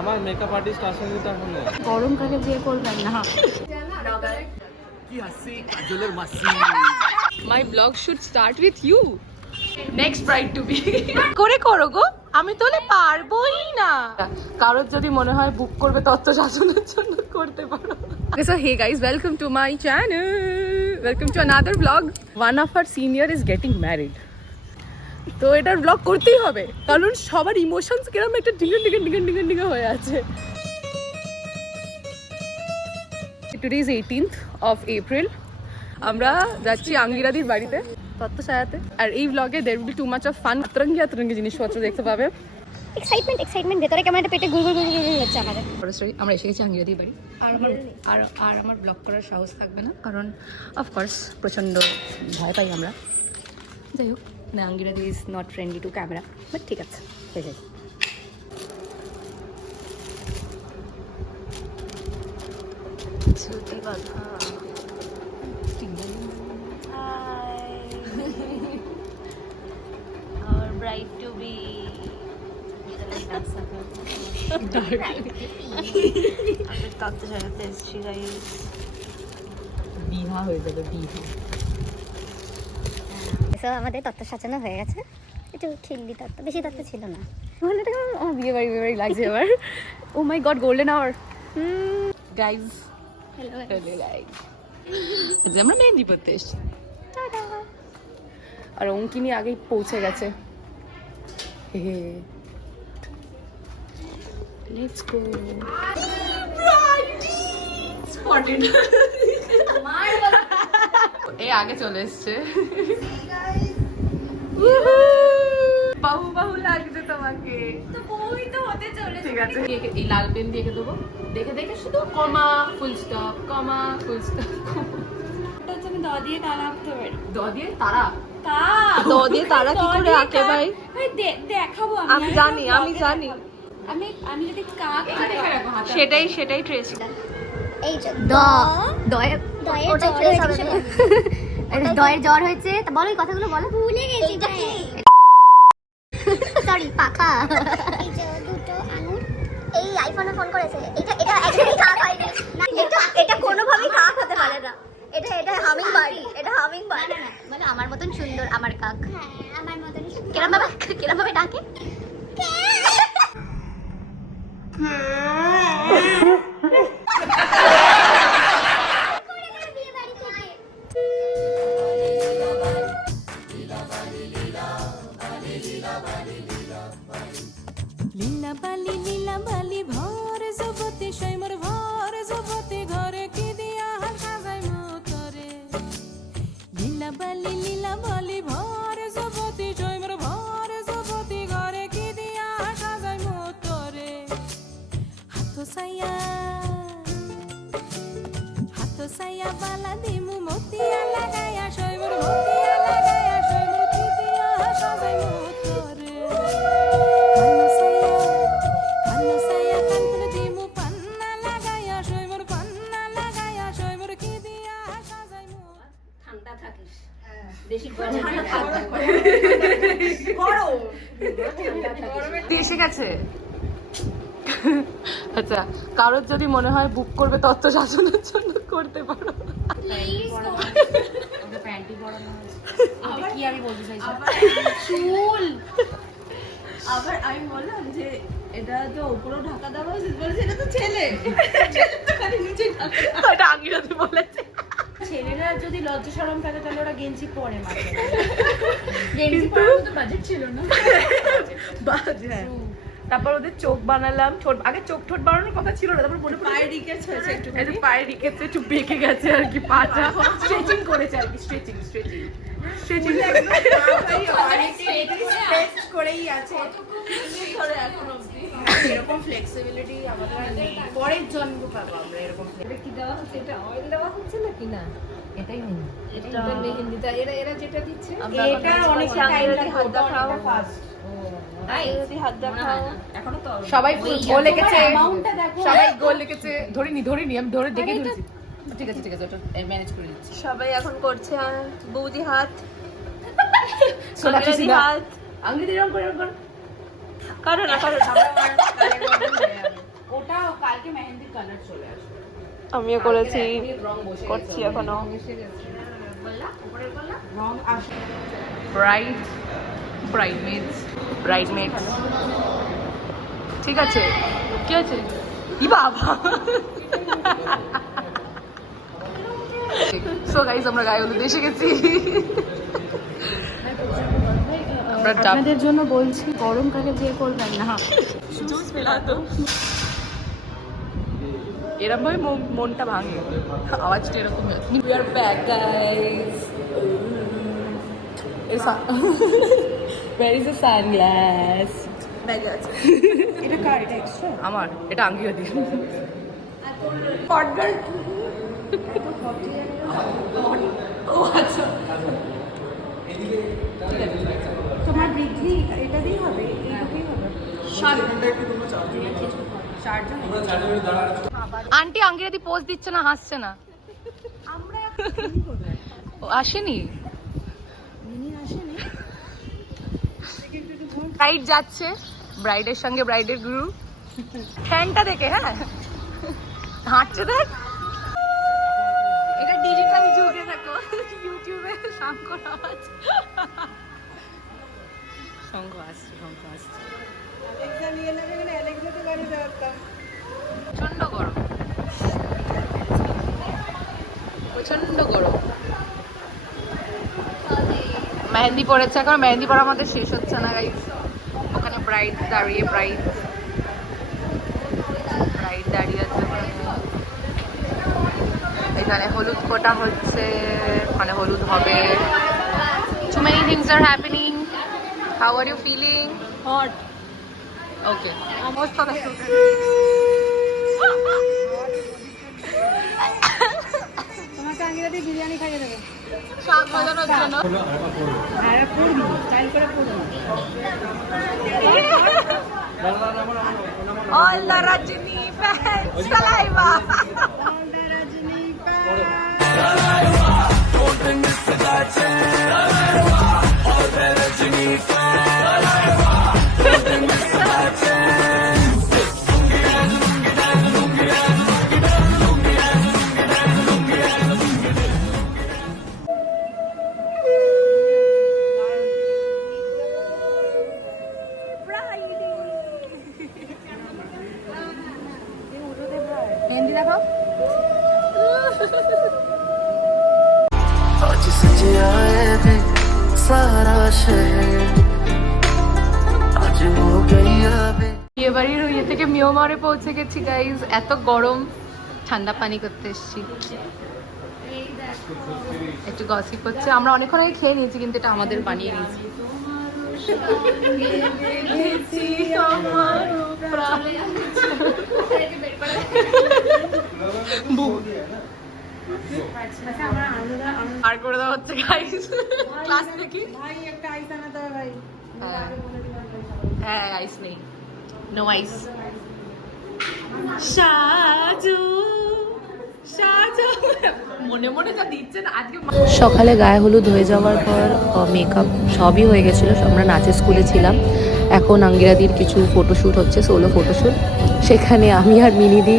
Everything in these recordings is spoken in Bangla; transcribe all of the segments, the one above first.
আমার মেকআপ আর্টিস্ট আসেনি তো এখনো। গরমকালে বিয়ে করবেন না। কি হাসি কাজলের মাসি। My blog should start with you. Next bride to be করে করো গো, আমি তো পারবোই না। কারোর যদি মনে হয় বুক করবে তত্ত্ব শাসনের জন্য করতে পারো। So hey guys, welcome to my channel. Welcome to another vlog. One of our senior is getting married. তো এটার ব্লগ করতেই হবে কারণ সবার ইমোশনস কিরকম একটা ডিঙ্গা হয়ে আছে। Today is 18th of April. আমরা যাচ্ছি আঙ্গিরাদির বাড়িতে তত্ত্ব সাজাতে। আর এই ব্লগে there will be too much of fun. আতরঙ্গি জিনিসপত্র দেখতে পাবে। এক্সাইটমেন্ট ভেতরে কেমন একটা পেটে গুড়গুড় হচ্ছে আমাদের। আমরা এসে গেছি আঙ্গিরাদির বাড়ি। আর আমার ব্লগ করার সাহস থাকবে না কারণ অফকোর্স প্রচণ্ড ভয় পাই আমরা। যাই হোক না, আঙ্গিরাদি is not friendly to camera, but ঠিক আছে হয়ে যায়। ছুটি কথা our bride to be তত্ত্ব সাজাতে এসেছি গাইস। বিহা হয়ে যাবে বিহা। আমাদের তত্ত্ব সাজানো হয়ে গেছে, একটু খিল্লি তত্ত্ব, বেশি তত্ত্ব ছিল না। বিয়ে বাড়ি লাগছে এবার। Oh my god, golden hour guys. Hello guys, আজ আমরা মেহেন্দি পড়তে এসেছি। আর অঙ্কিনী আগেই পৌঁছে গেছে। Let's go. স্পটেড। এই আগে চলে এসছে। বাহু বাহু লাগছে তোমাকে। তো বই তো হতে চলেছে। ঠিক আছে, এই লাল পেন দিয়ে দেবো। দেখে দেখে শুধু কমা ফুল স্টপ, কমা ফুল স্টপ। আমি দ দিয়ে তারা আঁকতে পারি। দ দিয়ে তারা? দ দিয়ে তারা কি করে আঁকে ভাই? দেখাবো আমি জানি। আমি যদি কাক সেটাই ট্রেস। এই যে দয়ের জ্বর হয়েছে। তা বলো, এই কথাগুলো বলো। ভুলে গেছি। সরি, পাখা। এই যে দুটো আঙুর। এই আইফোনে ফোন করেছে। এটা একদমই কাক হয়নি। এটা কোনোভাবেই কাক হতে পারে না। এটা হামিং বার্ড। মানে আমার মতন সুন্দর আমার কাক। হ্যাঁ, আমার মতন। কিরম ভাবে ডাকে? লীলা বালি ভর জগতে সৈমর ভর জগতে ঘরে কি দিয়া সাজাই মতরে। লীলা বালি ভর জগতে সৈমর ভর জগতে ঘরে কি দিয়া সাজাই মতরে। হাত সাইয়া বালা দিমু মতিয়া লাগাইয়া সৈমর মতিয়া লাগাইয়া সৈমর কি দিয়া সাজাই মতরে। এসে গেছে। আচ্ছা, কারোর যদি মনে হয় বুক করবে তত্ত্ব শাসনের জন্য করতে পারো। আবার আমি বললাম যে এটা তো উপরেও ঢাকা দেওয়া উচিত, বলছে এটা তো ছেলে। এটা আঙ্গিরাদি বলেছে। ছেলেরা যদি লজ্জা শরম থাকে তাহলে ওরা গেঞ্জি পরে মাঝে গেঞ্জি পরার তো বাজেট ছিল না। তারপর ওদের চোখ বানালাম। আগে চোখ ঠোঁট বানানোর কথা ছিল না, তারপর মনে পায়ে রিকেচ হয়েছে একটু, পায়ে রিকেছে, একটু বেঁকে গেছে আর কি পাটা। স্ট্রেচিং করেছে আর কি, স্ট্রেচিং করেই আছে ধরে এখন অবধি। এরকম ফ্লেক্সিবিলিটি আমাদের পরের জন্ম পাবো আমরা। এরকম কি দেওয়া হচ্ছে? এটা অয়েল দেওয়া হচ্ছে নাকি না? এটাই নেই, এটা মেহেন্দিটা এরা যেটা দিচ্ছে এটা অনেক টাইম লাগে। হাত দেখাও ফার্স্ট। সবাই গোল লিখেছে, সবাই গোল লিখেছে। ধরিনি আমি ধরে দেখে ধরেছি। ঠিক আছে ওটা ম্যানেজ করে দিচ্ছি। সবাই এখন করছে বৌদি হাত, সোনাক্ষী হাত। আঙ্গুলি এরকম করে করো না চলে আসবে। আমিও করেছি, রং বসে করছি এখনো। এসে গেছে। বললা উপরের বললা রং আসে। ব্রাইডমেডস ঠিক আছে, কি আছে? ই বাবা, সো গাইস আমরা গায়ে হলুদ এসে গেছি। আমরা আপনাদের জন্য বলছি গরমকালে বিয়ে করবেন না। জুস পিলা তো এরকম ভাবে মনটা ভাঙে, আওয়াজটা এরকম হয়। We are back guys. Where is the sunglass? ব্যাগে আছে। এটা কার? এটা এক্সট্রা? আমার এটা আঙ্গিও দিই। পটগার্ল। ও আচ্ছা, তোমার বৃদ্ধি এটা দিয়ে হবে, এইটাতেই হবে। আন্টি আঙ্গিরাদি পোজ দিচ্ছে না, হাসছে না। ও আসেনি, ব্রাইড যাচ্ছে, ব্রাইডের সঙ্গে ব্রাইডের গুরু। ফ্যানটা দেখে, হ্যাঁ হাঁটছে দেখ। এটা ডিজিটাল যুগে দেখো, ইউটিউবে শঙ্খ আওয়াজ। শঙ্খ আসছে। প্রচন্ড গরম, প্রচন্ড গরম। মেহেন্দি পড়েছে, এখন মেহেন্দি পড়া আমাদের শেষ হচ্ছে না গাইস। ওখানে ব্রাইড দাঁড়িয়ে, ব্রাইড দাঁড়িয়ে আছে ওখানে। এখানে হলুদ ফোটা হচ্ছে, ওখানে হলুদ হবে। Too many things are happening. How are you feeling? Hot. Okay. অবস্থা দেখো। তোমাকে আঙ্গিরা দিয়ে বিরিয়ানি খাইয়ে দেবে। শাক ভাজানোর জন্য। আর পড়বি, স্টাইল করে পড়বি। All the Rajini fans, saliva. Mehndi দেখাও। आज सजिया है सारा शहर आज हो गई अबे বিয়ে বাড়ির ইয়ে থেকে মিয়ানমারে পৌঁছে গেছি গাইজ। এত গরম, ঠান্ডা পানি করতে এসেছি। একটু গসিপ হচ্ছে। আমরা অনেকক্ষণ আগে খেয়ে নিয়েছি, কিন্তু এটা আমাদের বানিয়ে নিয়েছি। আর করে দেওয়া হচ্ছে গাইজ ক্লাস থেকে। ভাই একটা আইস আনাতে হবে ভাই। হ্যাঁ আইস নেই, নো আইস। সাজু সাজু মনে মনে যা দিচ্ছেন আজকে। সকালে গায়ে হলুদ হয়ে যাওয়ার পর মেকআপ সবই হয়ে গেছিলো, আমরা নাচের স্কুলে ছিলাম। এখন আঙ্গিরাদির কিছু ফটোশ্যুট হচ্ছে, সোলো ফটোশ্যুট। সেখানে আমি আর মিনিদি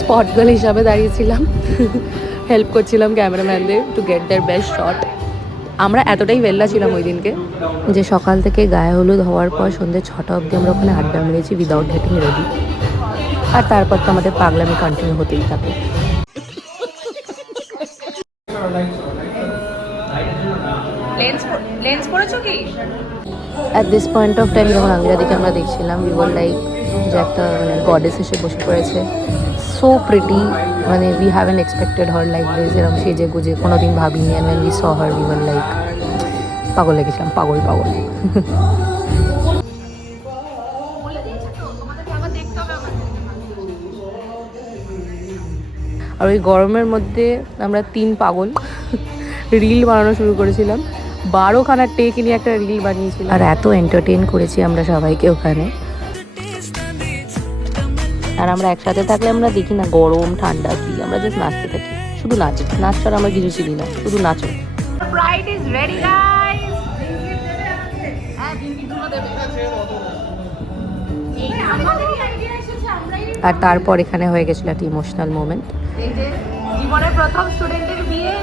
স্পট গার্ল হিসাবে দাঁড়িয়েছিলাম, হেল্প করছিলাম ক্যামেরাম্যানদের to get their best shot. আমরা এতটাই বেল্লা ছিলাম ওই দিনকে যে সকাল থেকে গায়ে হলুদ হওয়ার পর সন্ধ্যে 6টা অবধি আমরা ওখানে আড্ডা মেরেছি উইদাউট গেটিং রেডি। আর তারপর তো আমাদের পাগলামি কন্টিনিউ হতেই থাকে। লেন্স পড়েছো কি? At this point of time যখন আঙ্গিরাদিকে আমরা দেখছিলাম, উই ওয়ার লাইক যে একটা মানে গডেস এসে বসে পড়েছে। সো প্রিটি, মানে we haven't expected her like this. এরকম সেজে গুজে কোনোদিন ভাবিনি। And when we saw her we were like পাগল লেগেছিলাম, পাগল। আর ওই গরমের মধ্যে আমরা 3 পাগল রিল বানানো শুরু করেছিলাম। 12খানা টেক নিয়ে একটা রিল বানিয়েছিলাম। আর এত এন্টারটেইন করেছি আমরা সবাইকে ওখানে। আর আমরা একসাথে থাকলে আমরা দেখি না গরম ঠান্ডা কি, আমরা জাস্ট নাচতে থাকি, শুধু নাচ ছাড়া আমরা কিছু চিনি না, শুধু নাচো। Bride is ready guys. হ্যাঁ, বিঙ্গি দুটো দেবে। আমাদেরই আইডিয়া এসেছে, আমরাই আর তারপর এখানে হয়ে গেছিলো একটা ইমোশনাল মোমেন্ট। এই যে জীবনের প্রথম স্টুডেন্টের বিয়ে।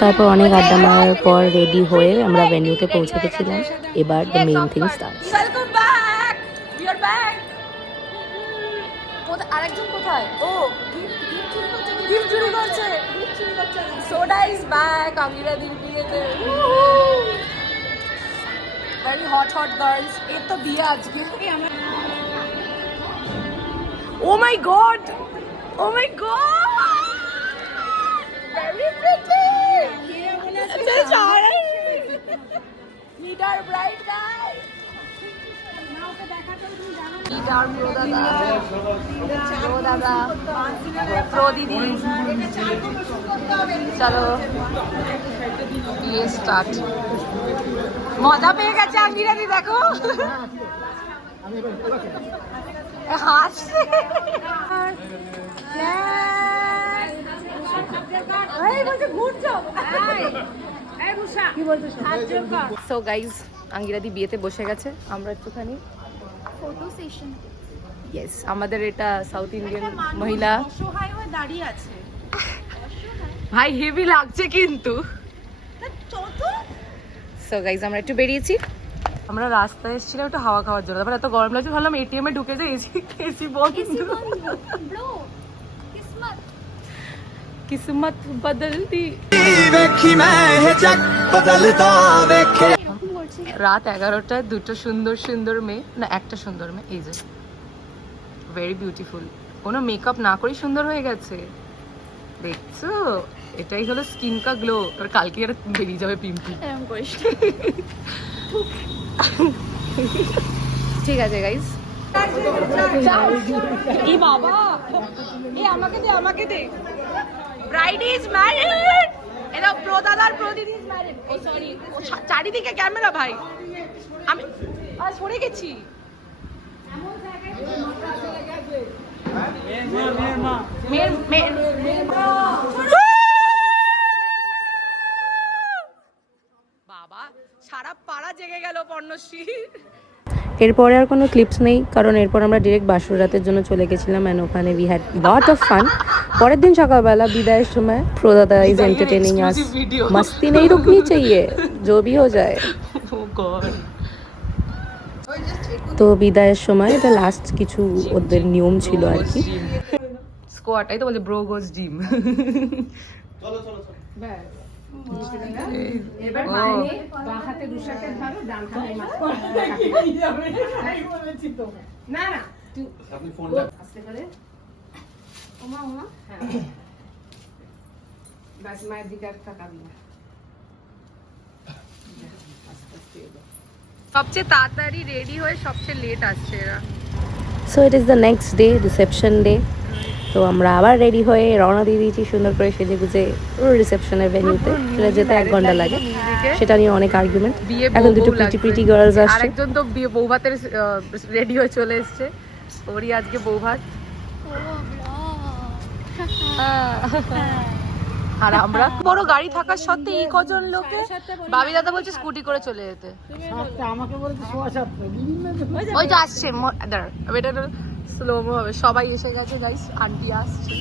তারপর অনেক আড্ডা মারার পর রেডি হয়ে আমরা ভেন্যুতে পৌঁছে গেছিলাম। এবার the main thing starts. Welcome back, we are back. আরেকজন কোথায়? ও গিফট চুরি করছে। সোডা ইজ ব্যাক আঙ্গিরা দির বিয়েতে। Very hot girls. এর তো বিয়ে আজকে। Oh my god, oh my god, very pretty. Meet our bride, guys. Meet our pro dada, pro didi. চলো বিয়ে স্টার্ট। মজা পেয়ে গেছে আঙ্গিরা দি, দেখো হাসছে। সো গাইজ, আঙ্গিরাদি বিয়েতে বসে গেছে, আমরা একটুখানি ফটো সেশন। ইয়েস, আমাদের এটা সাউথ ইন্ডিয়ান মহিলা দাঁড়িয়ে আছে। ভাই হেভি লাগছে কিন্তু। সো গাইজ, আমরা একটু বেরিয়েছি, আমরা রাস্তায় এসেছিলাম একটু হাওয়া খাওয়ার জন্য। তারপর এত গরম লাগছে, ভাবলাম এটিএম এ ঢুকে যে এসি বন্ধ। ব্রো কিসমত কিসমত বদলতি। রাত 11টায় দুটো সুন্দর সুন্দর মেয়ে, না একটা সুন্দর মেয়ে, এই যে ভেরি বিউটিফুল, কোনো মেকআপ না করেই সুন্দর হয়ে গেছে, দেখছো? এটাই হলো স্কিন কা গ্লো। আর কালকে এটা বেরিয়ে যাবে পিম্পল। এরকম করিস। ঠিক আছে গাইস, এই বাবা, এই আমাকে দে ব্রাইড ইজ ম্যারিড। এটা প্রো দাদার প্রো দিদি ইজ ম্যারিড। ও সরি, চারিদিকে ক্যামেরা ভাই, আমি আজ পড়ে গেছি। বাবা, সারা পাড়া জেগে গেল পর্ণশ্রী। এরপরে আর কোনো ক্লিপস নেই, কারণ এরপর আমরা ডিরেক্ট বাসর রাতের জন্য চলে গেছিলাম অ্যান্ড ওখানে we had lot of fun. পরের দিন সকালবেলা বিদায়ের সময় প্রদাদা ইজ এন্টারটেনিং আস। মস্তি নেই রুকনি চাইয়ে, জো ভি হো যায়। তো বিদায়ের সময় এটা লাস্ট কিছু ওদের নিয়ম ছিল আর কি। স্কোয়াডটাই তো বলে ব্রো গোজ জিম। এবার মানে বাঁ হাতে দুশাকে ধরো, ডান হাতে না না তুই আপনি ফোনটা আস্তে করে ওমা বাস মায়ের দিকে তাকাবি না। সবচেয়ে তাড়াতাড়ি রেডি হয়ে সবচেয়ে লেট আসছে এরা। So it is the next day, reception day. তো আমরা আবার রেডি হয়ে রওনা দিয়ে দিয়েছি সুন্দর করে সেজে গুজে রিসেপশনের ভেন্যুতে। সেটা যেতে 1 ঘন্টা লাগে, সেটা নিয়ে অনেক আর্গুমেন্ট। এখন দুটো প্রিটি গার্লস আসছে। আরেকজন তো বিয়ে বউ ভাতের রেডি হয়ে চলে এসছে, ওরই আজকে বউ ভাত। আর আমরা বড় গাড়ি থাকার সত্ত্বেও এই কজন লোকে, বাবি দাদা বলছে স্কুটি করে চলে যেতে। আমাকে বলেছে 7:15। ওই তো আসছে, এটা স্লোমো হবে। সবাই এসে গেছে গাইস, আন্টি আসছে।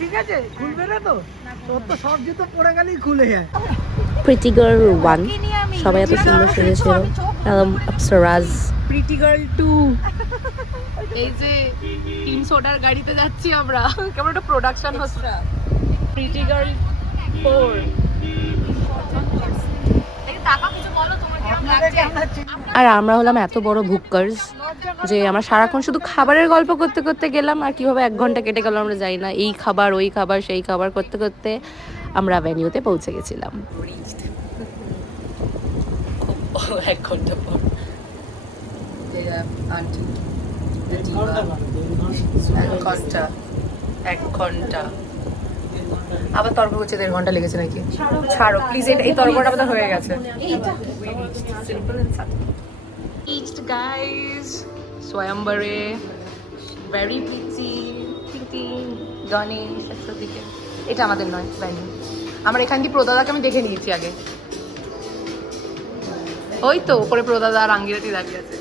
ঠিক আছে, খুলবে না তো? তোর তো সব জুতো পরে গেলেই খুলে যায়। প্রিটি গার্ল 1, সবাই এত সুন্দর সেজেছিল। অপসরাজ, প্রিটি গার্ল 2। এই যে টিম সোডার গাড়িতে যাচ্ছি আমরা, কেমন একটা প্রোডাকশন হচ্ছে। Pretty girl 4। আর আমরা হলাম এত বড় ভুক্কার্স যে আমরা সারাক্ষণ শুধু খাবারের গল্প করতে করতে গেলাম, আর কিভাবে 1 ঘন্টা কেটে গেল আমরা জানি না। এই খাবার ওই খাবার সেই খাবার করতে করতে আমরা ভেন্যুতে পৌঁছে গেছিলাম 1 ঘন্টা পর। আন্টি 1 ঘন্টা আবার তর্ক করছে, 1.5 ঘন্টা লেগেছে নাকি? ছাড়ো প্লিজ, এই তর্কটা আমাদের হয়ে গেছে। Reached guys, Swayambare, very pretty. Saraswati Ganesh সরস্বতীকে। এটা আমাদের নয় ভ্যানু। আমার এখান দিয়ে প্রদাদাকে আমি দেখে নিয়েছি আগে। ওই তো উপরে প্রদাদা আর আঙ্গিরাটি দাঁড়িয়ে আছে।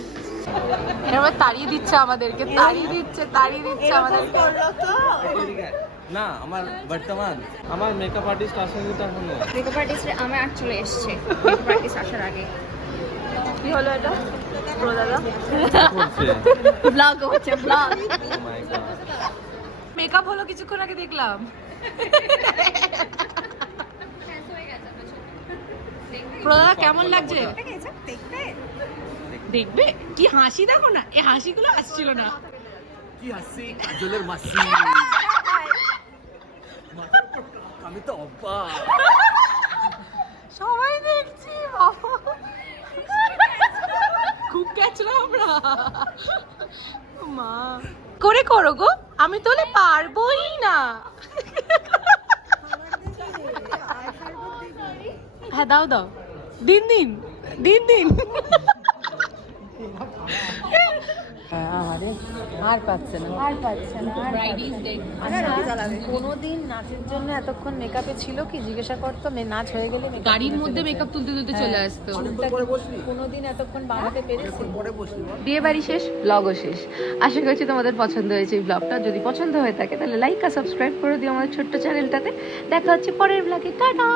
এবার তাড়িয়ে দিচ্ছে আমাদেরকে, তাড়িয়ে দিচ্ছে আমাদেরকে। না আমার বর্তমান আমার মেকআপ আর্টিস্ট আসেনি তো এখনো। মেকআপ আর্টিস্ট আমার চলে এসেছে মেকআপ আর্টিস্ট আসার আগে। কি হলো এটা প্রদাদা? ব্লগ হচ্ছে blog. Oh my God. Makeup হলো কিছুক্ষণ আগে দেখলাম। প্রদাদা কেমন লাগছে? দেখবে কি হাসি, দেখো না এই হাসিগুলো আসছিল না। কি হাসি কাজলের মাসি। আমি তো অবাক। সবাই দেখছি বাবা, খুব গেছিলাম আমরা। মা করে করো গো, আমি তোলে পারবোই না। হ্যাঁ দাও দাও, দিন দিন দিন দিন। আর পাচ্ছে না কোনোদিন নাচের জন্য এতক্ষণ মেকআপে ছিল কি? জিজ্ঞাসা করতো নাচ হয়ে গেলে গাড়ির মধ্যে মেকআপ তুলতে তুলতে চলে আসতো। কোনোদিন এতক্ষণ বানাতে পেরেছে? বিয়ে বাড়ি শেষ, ব্লগও শেষ। আশা করছি তোমাদের পছন্দ হয়েছে এই ব্লগটা। যদি পছন্দ হয়ে থাকে তাহলে লাইক আর সাবস্ক্রাইব করে দিও আমাদের ছোট্ট চ্যানেলটাতে। দেখা হচ্ছে পরের ব্লগে, টাটা।